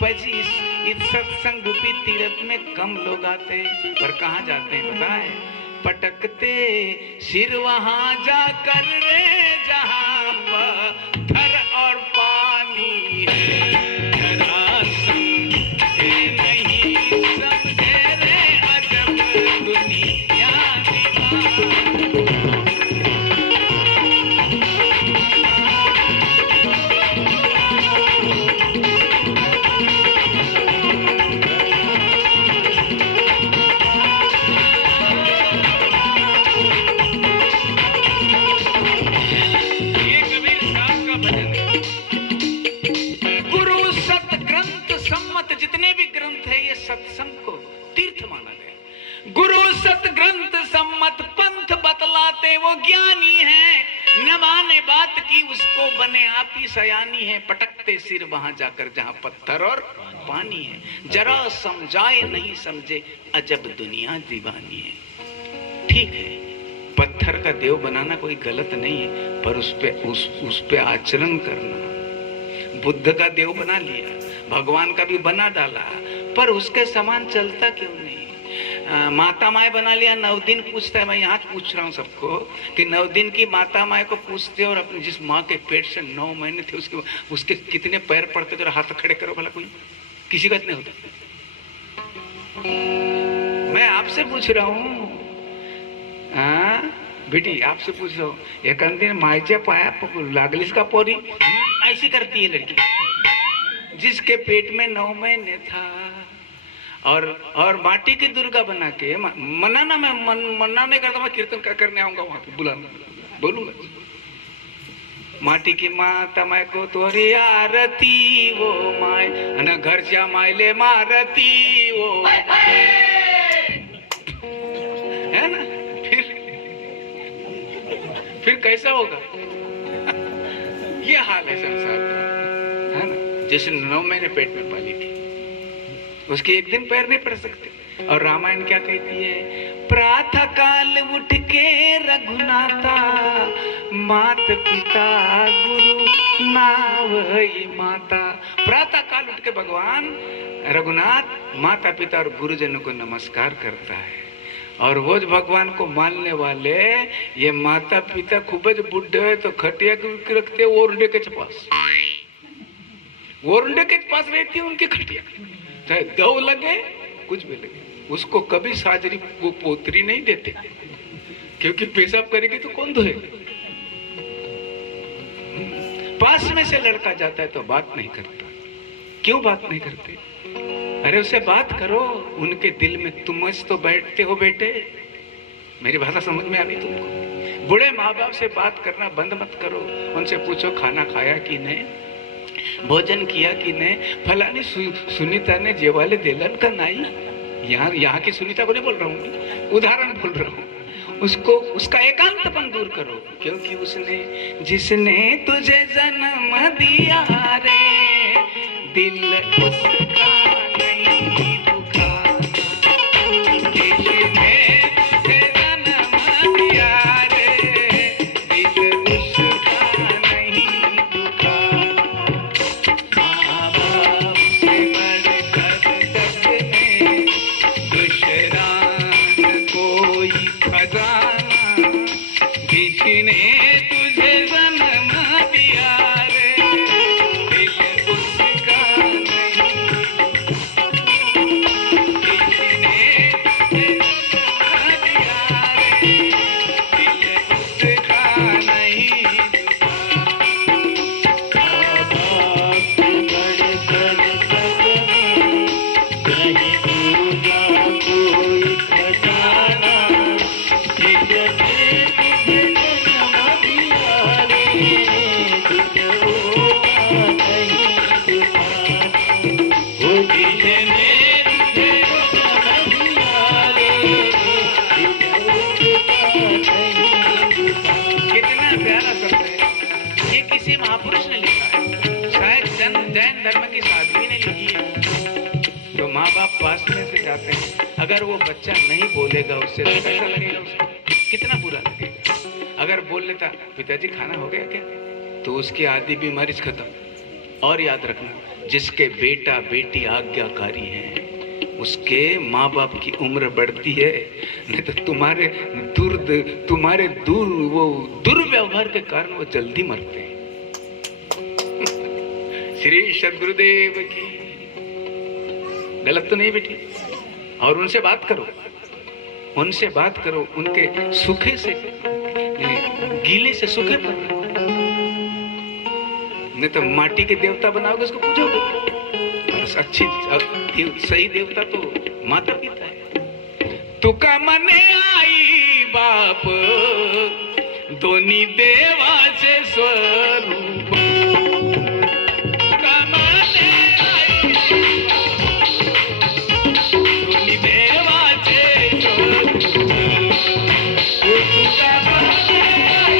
पजी इस सत्संग रूपी तीर्थ में कम लोग आते हैं, पर कहाँ जाते हैं पता है? पटकते सिर वहां जाकर रे जहां पत्थर और पानी है। जरा समझे नहीं समझे रे अजब दुनिया सत्संग को तीर्थ माना गया। गुरु सत ग्रंथ सम्मत पंथ बतलाते वो ज्ञानी है, न माने बात की उसको बने आप ही सयानी है। पटकते सिर वहां जाकर जहां पत्थर और पानी है। जरा समझाए नहीं समझे अजब दुनिया दीवानी है। ठीक है, पत्थर का देव बनाना कोई गलत नहीं है, पर उस पे आचरण करना। बुद्ध का देव बना लिया, भगवान का भी बना डाला, पर उसके समान चलता क्यों नहीं? माता माए बना लिया, 9 दिन पूछता है। मैं यहाँ पूछ रहा हूँ सबको कि 9 दिन की माता माए को पूछते और अपनी जिस माँ के पेट से 9 महीने थे उसके कितने पैर पड़ते? जरा हाथ खड़े करो भला, कोई किसी का इतने होते? मैं आपसे पूछ रहा हूँ बेटी, आपसे पूछ रहा हूँ। एक दिन मायच्या पाया लागलीस का पोरी? ऐसी करती है लड़की जिसके पेट में 9 महीने था। और माटी की दुर्गा बना के मना ना, मैं मना नहीं करता, मैं कीर्तन करने आऊंगा वहां पे, बुलाना बोलूंगा। माटी की माता माय को तोरी आरती वो माय न घरच्या मायले मारती वो, है ना? फिर कैसा होगा? ये हाल है संसार का, है ना? जैसे 9 महीने पेट में पाली थी, उसके एक दिन पैर नहीं पड़ सकते। और रामायण क्या कहती है? प्रातः काल उठ के रघुनाथा, मात पिता गुरु नावई माता। प्रातः काल उठ के भगवान रघुनाथ माता पिता और गुरुजनों को नमस्कार करता है। और वो भगवान को मानने वाले ये माता पिता खूबज बुढ़े है तो खटिया क्यों रखते? ओरंडे के पास, ओरंडे के पास रहती है उनकी खटिया, चाहे दो लगे कुछ भी लगे। उसको कभी साजरी को पोतरी नहीं देते, क्योंकि पेशाब करेगी तो कौन धोएगा? पास में से लड़का जाता है तो बात नहीं करता। क्यों बात नहीं करते? अरे उससे बात करो, उनके दिल में तुम तो बैठते हो बेटे। मेरी भाषा समझ में आ रही तुमको? बूढ़े माँ बाप से बात करना बंद मत करो। उनसे पूछो खाना खाया कि नहीं, भोजन किया कि नहीं, फलानी सुनीता ने जेवाले देलन का नहीं। यहाँ की सुनीता को नहीं बोल रहा हूँ, उदाहरण बोल रहा हूँ। उसको उसका एकांतपन दूर करो, क्योंकि उसने जिसने तुझे जन्म दिया रे, दिल उसका अगर वो बच्चा नहीं बोलेगा उससे तो कैसा लगेगा उसको? कितना बुरा लगेगा। अगर बोल लेता पिताजी खाना हो गया क्या, तो उसकी आधी बीमारी खत्म। और याद रखना, जिसके बेटा बेटी आज्ञाकारी हैं उसके माँ बाप की उम्र बढ़ती है, नहीं तो तुम्हारे वो दुर्व्यवहार के कारण वो जल्दी मरते हैं। श्री सद्गुरुदेव की। गलत तो नहीं बेटी? और उनसे बात करो, उनके सूखे से गीले से सूखे पर, नहीं तो माटी के देवता बनाओगे उसको पूजोगे। अच्छी सही देवता तो माता पिता है। तुका मने आई बाप दोन्ही देवाचे स्वरूप, तुका मने आई दोन्ही देवाचे स्वरूप, तुका मने आई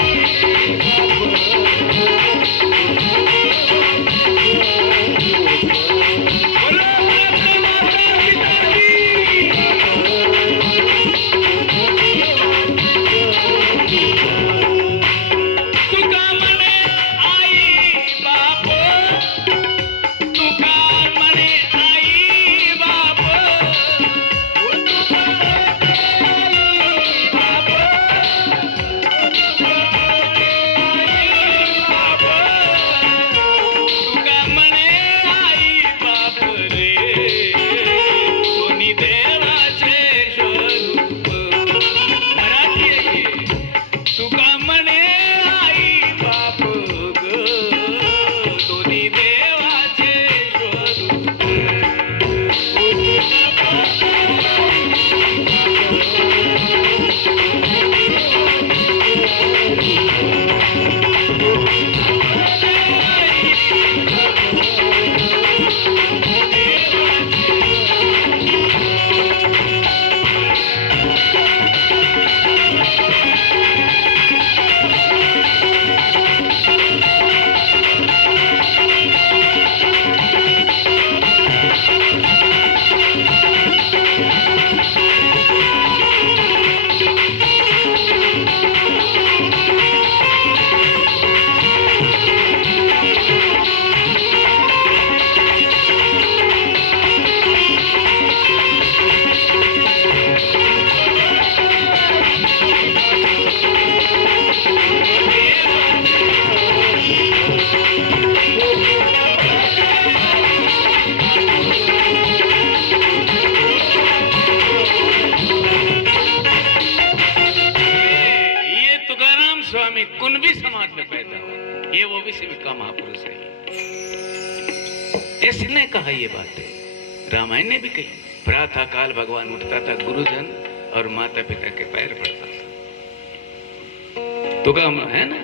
कुणबी समाज में पैदा हुआ, ये वो भी का महापुरुष है। इसने कहा ये बातें, रामायण ने भी कही। प्रातः काल भगवान उठता था, गुरुजन और माता पिता के पैर पड़ता था। तो है ना,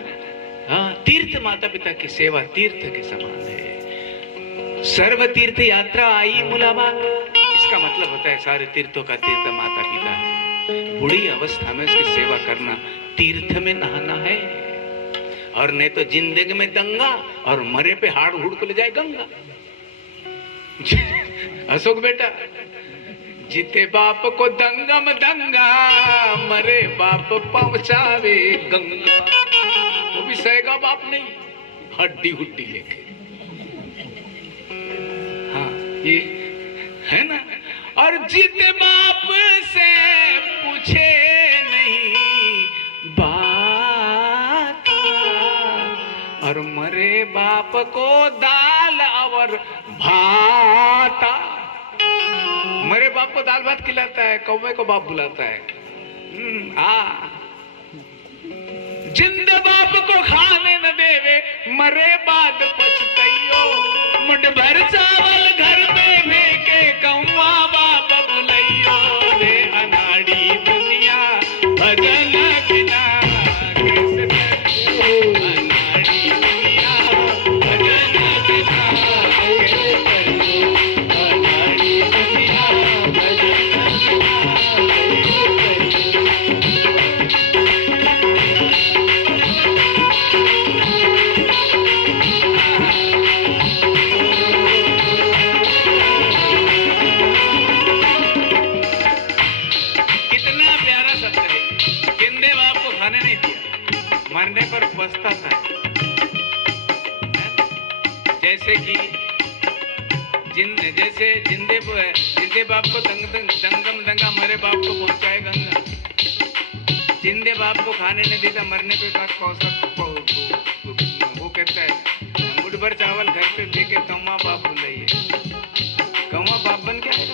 हाँ, तीर्थ माता पिता की सेवा तीर्थ के समान है। सर्व तीर्थ यात्रा आई मुलाकात, इसका मतलब होता है सारे तीर्थों का तीर्थ माता पिता है। बुढ़ी अवस्था में उसकी सेवा करना तीर्थ में नहाना है, और नहीं तो जिंदगी में दंगा और मरे पे हाड़ हुड़ को ले जाए गंगा। अशोक बेटा, जीते बाप को दंगम दंगा, मरे बाप पहुंचावे गंगा। वो भी सहेगा बाप नहीं, हड्डी हुड्डी लेके। हाँ, ये है ना। और जीते बाप से पूछे नहीं बात, और मरे बाप को दाल और भात। मरे बाप को दाल भात खिलाता है, कौवे को बाप बुलाता है। जिंदे बाप को खाने न देवे, मरे बाद पछतइयो। मुंड भर चावल घर में फेंके, कौवा बाप बुलइयो। रे अनाड़ी दुनिया भजन बिना जैसे कि जिंदे बाप को दंगम दंगा, मरे बाप को पहुंचाए गंगा। जिंदे बाप को खाने नहीं देता, मरने पे वो कहता है मुठ भर चावल घर पे फेंके, कौवा बाप बुलाइए। कौवा बाप बन क्या है?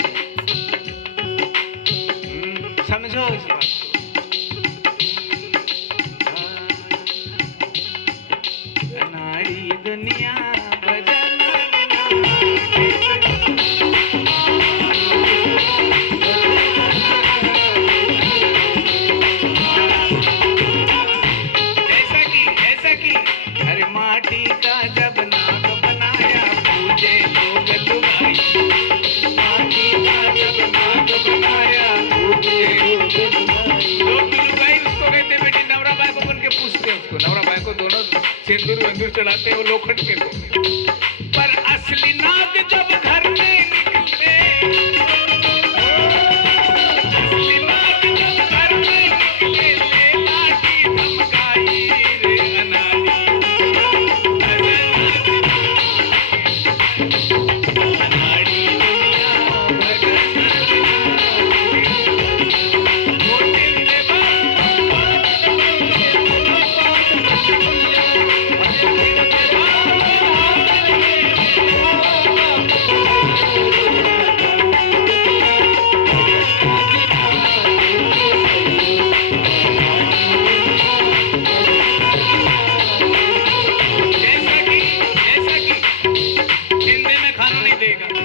समझो इस बात को। अनाड़ी दुनिया माटी का जब नाग बनाया, पूजे लोग लुगाई। माटी का जब नाग बनाया, पूजे लोग लुगाई। उसको कहते बेटी नवरा बाई को बन के पूछते उसको। नवरा बाई को दोनों सिंदूर वंदूर चढ़ाते वो लोखंड के को। पर असली नाग जब घर में निकले, असली नाग जब घर में निकले, ले लाठी धमकाई रे अनाड़ी।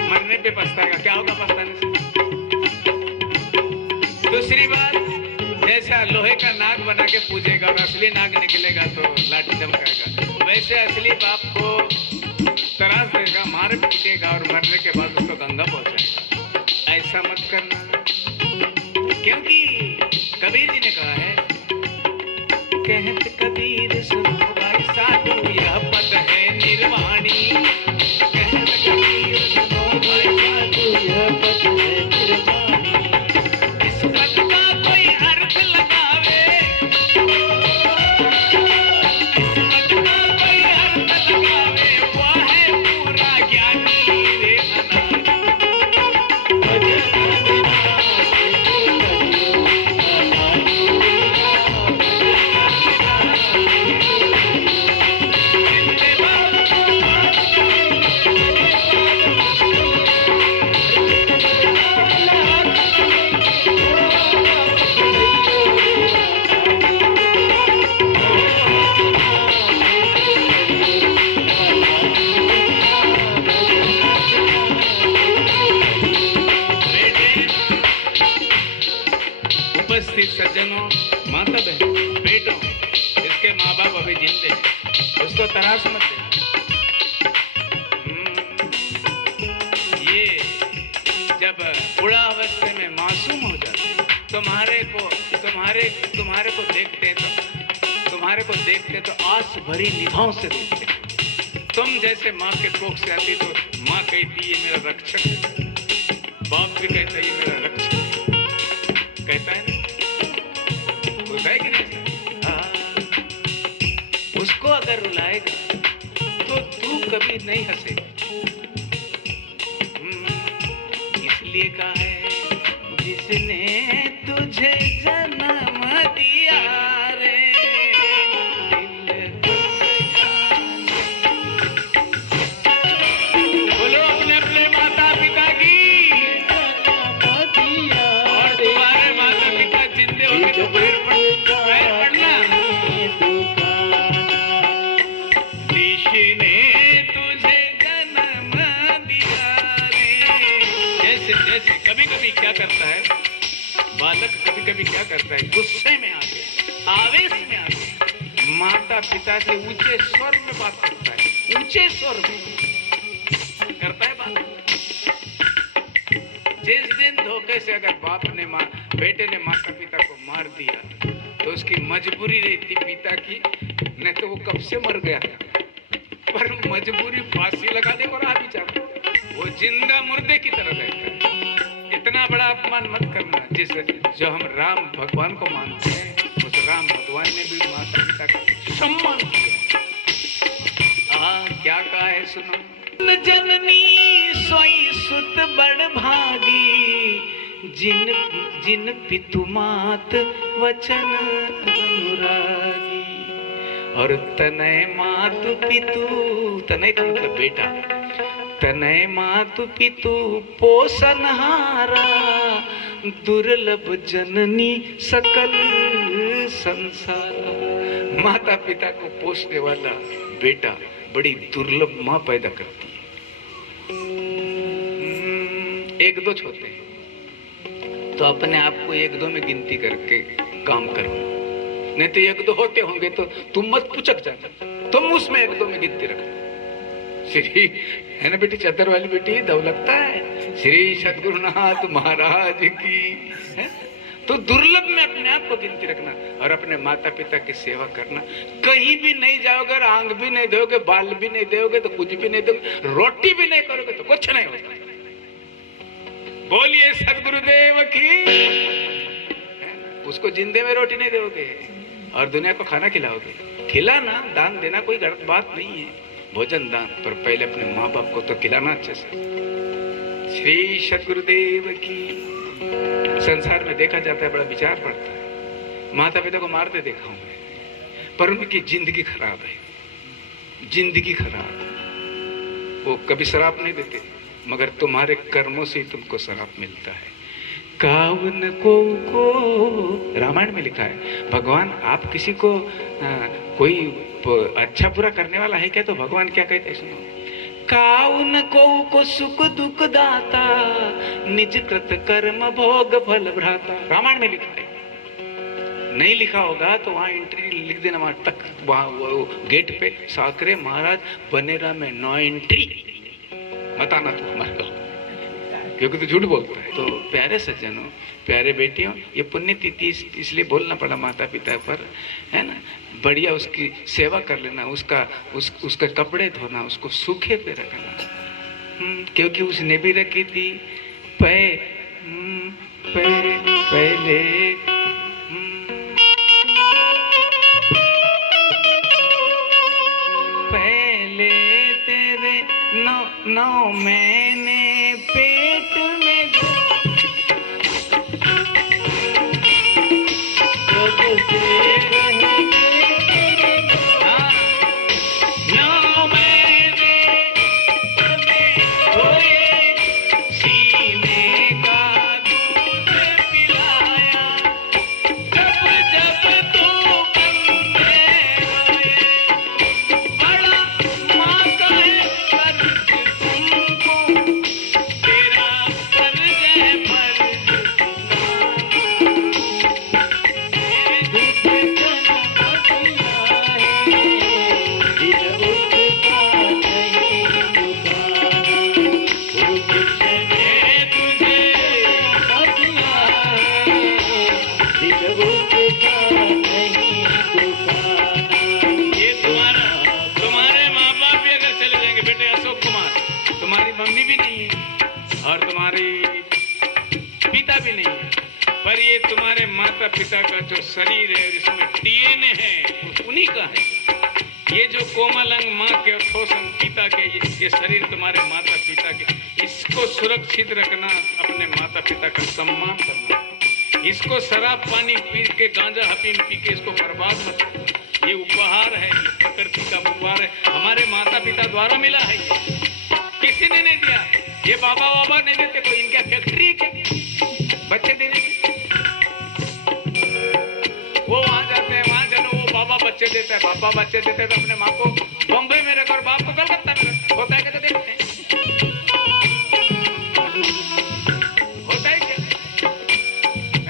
मरने पे पछताएगा। क्या होगा पछताने से? दूसरी बात, जैसा लोहे का नाग बना के पूजेगा और असली नाग निकलेगा तो लाठी धमकाएगा, वैसे असली बाप को तराश देगा, मार पीटेगा और मरने के बाद उसको गंगा पहुंचाएगा। ऐसा मत करना, क्योंकि कबीर जी ने कहा है, कहत कबीर सुनो भाई साधु, यह पद है निर्वाणी। कहत कबीर सुनो भाई साधु, यह पद है निर्वाणी। इस पद का कोई अर्थ लगावे, इस पद का कोई अर्थ लगावे, वो है पूरा ज्ञानी रे अनाड़ी। उपस्थित सज्जनों, माता बहन, बेटों, इसके माँ बाप अभी जिंदे हैं, उसको तराश मत देना। ये जब बुढ़ा अवस्थे में मासूम हो जाते हैं, तुम्हारे को देखते तो आस भरी निगाहों से देखते। तुम जैसे माँ के कोख से आती तो माँ कहती ये मेरा रक्षक है, बाप भी कहता ये मेरा रक्षक है, कहता है ना, होता है कि नहीं? हाँ, उसको अगर रुलाएगा तो तू कभी नहीं हंसेगा। इसलिए कहा है, जिसने तुझे जन्म दिया रे, बोलो अपने अपने माता पिता की। और तुम्हारे माता पिता जिंदे होंगे तो पैर पड़ना। जिसने तुझे जन्म दिया रे। जैसे कभी कभी क्या करता है बालक, कभी कभी क्या करता है, गुस्से में आके, आवेश में आके माता पिता से ऊंचे स्वर में बात करता है, ऊंचे स्वर में करता है बात। जिस दिन धोखे से अगर बाप ने बेटे ने माता पिता को मार दिया तो उसकी मजबूरी रहती पिता की, नहीं तो वो कब से मर गया था, पर मजबूरी फांसी लगाने को रहा बेचारा, वो जिंदा मुर्दे की तरह रहता है। इतना बड़ा अपमान मत करना। जो हम राम भगवान को मानते हैं, उस राम भगवान ने भी माता पिता का सम्मान किया। क्या कहा है सुनो। न जननी सोई सुत बड़ भागी, जिन जिन पितु मात वचन अनुरागी। और तनय मातु पितु, तनय का मतलब बेटा, तनय मातु पितु पोषणहारा, दुर्लभ जननी सकल संसार। माता पिता को पोषने वाला बेटा बड़ी दुर्लभ माँ पैदा करती है। एक दो होते हैं तो अपने आप को एक दो में गिनती करके काम करो, नहीं तो एक दो होते होंगे तो तुम मत पुचक जाना, तुम उसमें एक दो में गिनती रखो। श्री है ना बेटी, चतर वाली बेटी दौलतता है। श्री सद्गुरुनाथ महाराज की है? तो दुर्लभ में अपने आप को गिनती रखना और अपने माता पिता की सेवा करना। कहीं भी नहीं जाओगे, आंग भी नहीं दोगे, बाल भी नहीं दोगे तो कुछ भी नहीं दोगे, रोटी भी नहीं करोगे तो कुछ नहीं होगा। बोलिए सद्गुरुदेव की। उसको जिंदे में रोटी नहीं दोगे और दुनिया को खाना खिलाओगे। खिलाना, दान देना कोई गलत बात नहीं है, भोजन दान, पर पहले अपने माँ बाप को तो खिलाना अच्छे से। श्री सद्गुरुदेव की। संसार में देखा जाता है, बड़ा विचार पड़ता है। माता पिता को मारते देखा हूं मैं, पर उनकी जिंदगी खराब है, जिंदगी खराब। वो कभी शराब नहीं देते, मगर तुम्हारे कर्मों से ही तुमको शराब मिलता है। कावन को रामायण में लिखा है, भगवान आप किसी को कोई अच्छा बुरा करने वाला है क्या, तो भगवान क्या कहते हैं सुनो। काउन को सुख दुख दाता, निज कृत कर्म भोग फल भ्राता। रामायण में लिखा है, नहीं लिखा होगा तो वहां एंट्री लिख देना, वहां तक वहां वो गेट पे साकरे महाराज बनेरा में नो एंट्री मत आना तू हमारे गाँव, क्योंकि तू झूठ बोलता है। तो प्यारे सज्जनों, प्यारे बेटियों, ये पुण्यतिथि इसलिए बोलना पड़ा माता पिता पर, है ना। बढ़िया उसकी सेवा कर लेना, उसका कपड़े धोना, उसको सूखे पे रखना, क्योंकि उसने भी रखी थी पहले तेरे नौ महीने पेट में पिता का जो शरीर है, जिसमें डीएनए है, उन्हीं का है। ये जो कोमल अंग माँ के और ठोस अंग पिता के, ये शरीर तुम्हारे माता पिता के, इसको सुरक्षित रखना, अपने माता पिता का सम्मान करना। इसको शराब पानी पी के, गांजा हफीम पी के इसको बर्बाद मत करो। ये उपहार है, ये प्रकृति का उपहार है, हमारे माता पिता द्वारा मिला है, किसी ने नहीं दिया। ये बाबा नहीं देते, कोई इनका फैक्ट्री है बच्चे देने की। वो वहां जाते हैं, वहां चलो, वो बाबा बच्चे देता है, बाबा बच्चे देते हैं, तो अपने माँ को बॉम्बे में रखा और बाप को कलकत्ता में रखा। होता है क्या? तो देखते हैं होता है क्या।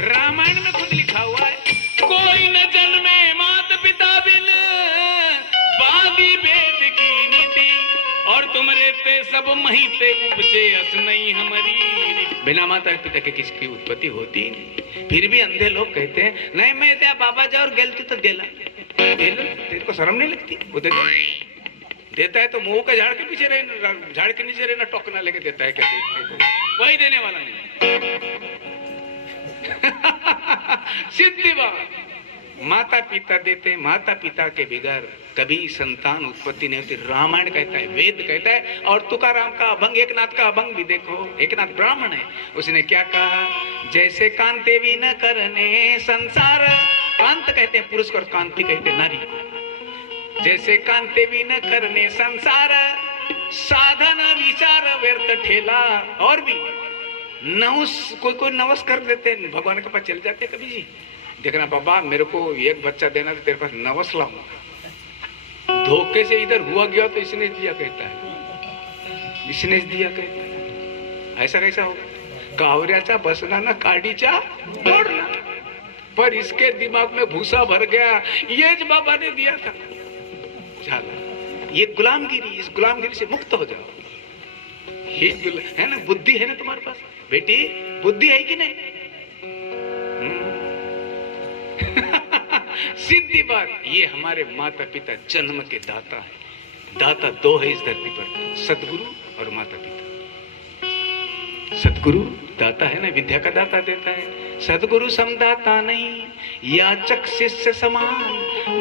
रामायण में खुद लिखा हुआ है, कोई न जन्मे माता पिता बिन, बादी वेद की नीति, और तुम रहते सब मही ते उपजे अस नहीं हमारी। बिना माता पिता के किसकी उत्पत्ति होती नहीं। फिर भी अंधे लोग कहते हैं नहीं, मैं त्या बाबा जा और गेलती तो गेला। तेरे को शर्म नहीं लगती? वो देता है तो मुंह का झाड़ के पीछे रहना, झाड़ के नीचे रहना, टोकना लेके देता है क्या? वही देने वाला नहीं। सीधी बात। माता पिता देते हैं, माता पिता के बगैर कभी संतान उत्पत्ति नहीं होती। रामायण कहता है, वेद कहता है, और तुकाराम का अभंग, एकनाथ का अभंग भी देखो। एकनाथ ब्राह्मण है, उसने क्या कहा, जैसे कांते भी न करने संसार, कांत कहते हैं पुरुष को और कांति कहते हैं नारी को। जैसे कांते भी न करने संसार, साधन विचार व्यर्थ ठेला। और भी नवस, कोई नवस कर देते हैं, भगवान के पास चल जाते कभी जी, देखना बाबा मेरे को एक बच्चा देना तो तेरे पास नवस लाऊंगा। धोखे से इधर हुआ गया तो इसने दिया कहता है, इसने दिया कहता है। ऐसा कैसा होगा? कावऱ्याचा बसना ना काडीचा मोडना, पर इसके दिमाग में भूसा भर गया, ये जो बाबा ने दिया था। चला, ये गुलामगिरी, इस गुलामगिरी से मुक्त हो जाओ। ये है ना, बुद्धि है ना तुम्हारे पास बेटी, बुद्धि है कि नहीं? सीधी बात, ये हमारे माता पिता जन्म के दाता है। दाता दो है इस धरती पर, सदगुरु और माता पिता। सदगुरु दाता है ना, विद्या का दाता देता है। सदगुरु समदाता नहीं, याचक शिष्य समान,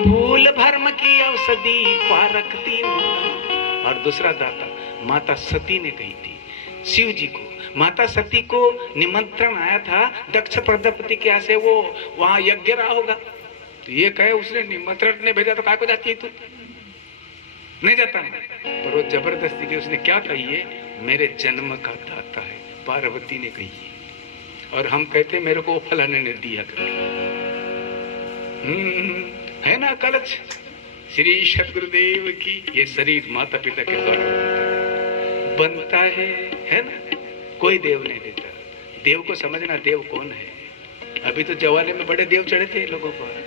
भूल भर्म की औषधि पारखती। और दूसरा दाता माता सती ने कही थी शिव जी को। माता सती को निमंत्रण आया था दक्ष प्रजापति के यहाँ से, वो वहां यज्ञ रहा होगा, तो ये कहे उसने निमंत्रण ने भेजा तो काय को जाती है तू? नहीं जाता ना। पर वो जबरदस्ती की, उसने क्या कही है, मेरे जन्म का दाता है, पार्वती ने कही है। और हम कहते मेरे को फलाने ने दिया करके, है ना कलच। श्री सद्गुरुदेव की, ये शरीर माता पिता के द्वारा बनता है ना, कोई देव नहीं देता। देव को समझना, देव कौन है। अभी तो जवाले में बड़े देव चढ़े थे लोगों पर,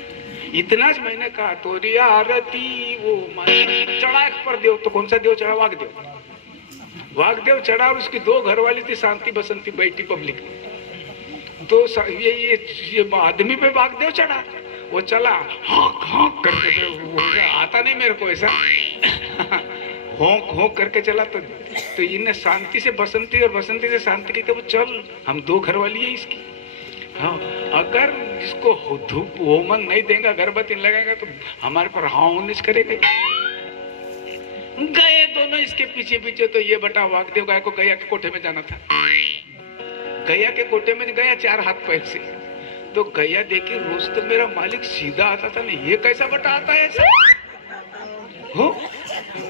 इतना मैंने कहा तोरी आरती वो चढ़ा पर देव, तो कौन सा देव चढ़ा? वागदेव। वागदेव चढ़ा, और उसकी दो घरवाली थी शांति बसंती, बैठी पब्लिक। तो ये आदमी पे वागदेव चढ़ा, वो चला हाँक हाँक करके, आता नहीं मेरे को ऐसा, होंक होंक करके चला। तो इन्हें शांति से बसंती और बसंती से शांति की, तो वो चल, हम दो घरवाली है इसकी। हाँ, अगर इसको धूप होमन नहीं देगा, अगरबत्ती लगाएगा, तो हमारे पर हाउनिश करेगा। गए दोनों इसके पीछे पीछे। तो ये बटा वागदेव गाय को गया के कोठे में जाना था, गया के कोठे में गया 4 हाथ पैर से। तो गया देखी, रोज तो मेरा मालिक सीधा आता था ना, ये कैसा बटा आता है ऐसा? हो,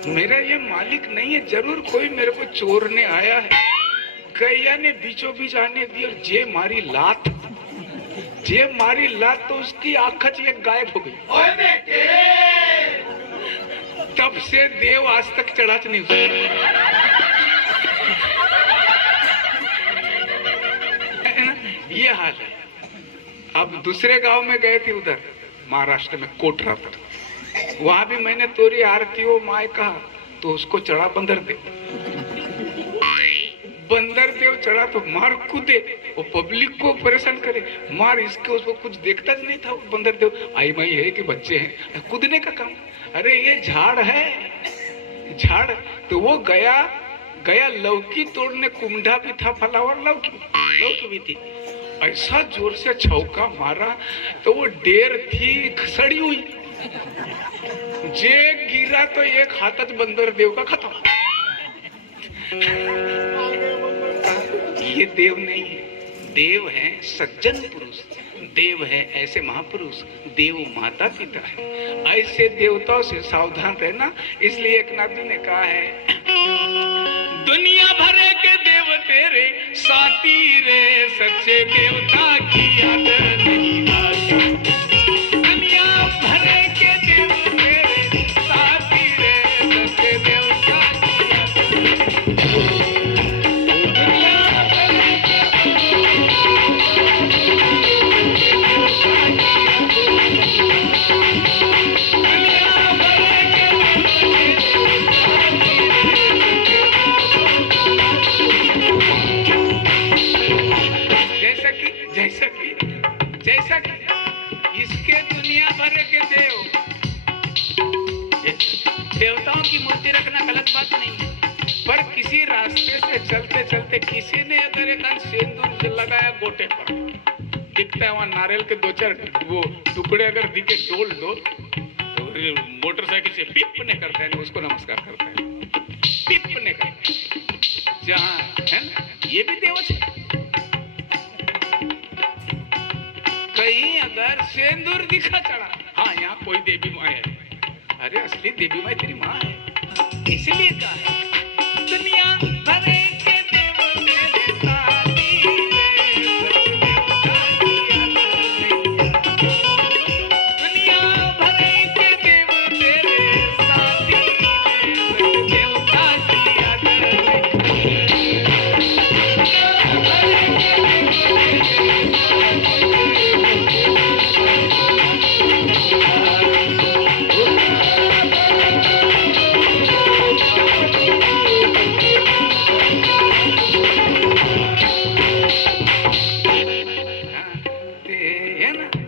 मेरा ये मालिक नहीं है, जरूर कोई मेरे को चोरने आया है। गैया ने बीचों बीच आने दी और जे मारी लात, तो उसकी आँख एक गायब हो गई। तब से देव आज तक चढ़ा नहीं उसको। ये हाल है। अब दूसरे गांव में गए थे, उधर महाराष्ट्र में कोटरा पर, वहां भी मैंने तोरी आरती हो माए कहा, तो उसको चढ़ा बंदर देव। बंदर देव चढ़ा तो मार कूदे, वो पब्लिक को परेशान करे, मार इसके उसको कुछ देखता ही नहीं था। वो बंदर देव आई माई है कि बच्चे हैं, कूदने का काम। अरे ये झाड़ है, झाड़। तो वो गया लौकी तोड़ने, कुंडा भी था, फलावर लौकी भी थी। ऐसा जोर से छौका मारा तो वो डेर थी खसड़ी हुई, जे गिरा तो एक हाथच बंदर देव का खत्म। ये देव नहीं है, देव है सज्जन पुरुष, देव है ऐसे महापुरुष, देव माता पिता है। ऐसे देवताओं से सावधान रहना। इसलिए एकनाथ जी ने कहा है, दुनिया भरे के देव तेरे साथी रे, सच्चे देवता की याद नहीं आती। दुनिया भरे के देव तेरे साथी रे, सच्चे देवता की याद। जैसा कि इसके दुनिया भर के देवताओं की मूर्ति रखना गलत बात नहीं है, पर किसी रास्ते से चलते चलते किसी ने अगर एक सिंदूर लगाया गोटे पर, दिखता है वहां नारियल के 2-4 वो टुकड़े अगर दिखे डोल दो तो मोटरसाइकिल से पिप ने करता है, उसको नमस्कार करता है, पिप ने करता है। जहां है ना, ये भी देवच है। कहीं अगर सिंदूर दिखा चढ़ा, हाँ यहाँ कोई देवी माँ है, अरे असली देवी माँ तेरी माँ है। इसलिए कहा है दुनिया भरे के देव तेरे साथी रे, दुनिया भरे के देव तेरे साथी रे, देवता की याद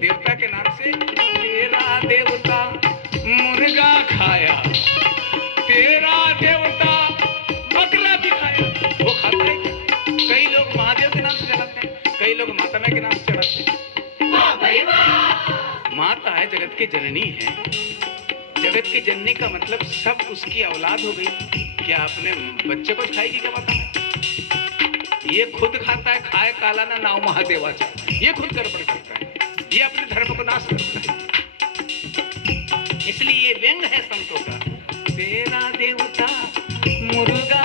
देवता के नाम से। तेरा देवता मुर्गा खाया, तेरा देवता बकरा भी खाया, वो खाता है क्या? कई लोग महादेव के नाम से चढ़ाते हैं, कई लोग माता मैया के नाम से चढ़ाते हैं। माता है, जगत की जननी है। जगत की जननी का मतलब सब उसकी औलाद हो गई। क्या अपने बच्चे को खाएगी क्या माता मैया? ये खुद खाता है, खाए काला ना नाव महादेवाचा, ये खुद गड़बड़ करता है, ये अपने धर्म को नाश करता है। इसलिए ये व्यंग है संतों का। तेरा देवता मुर्गा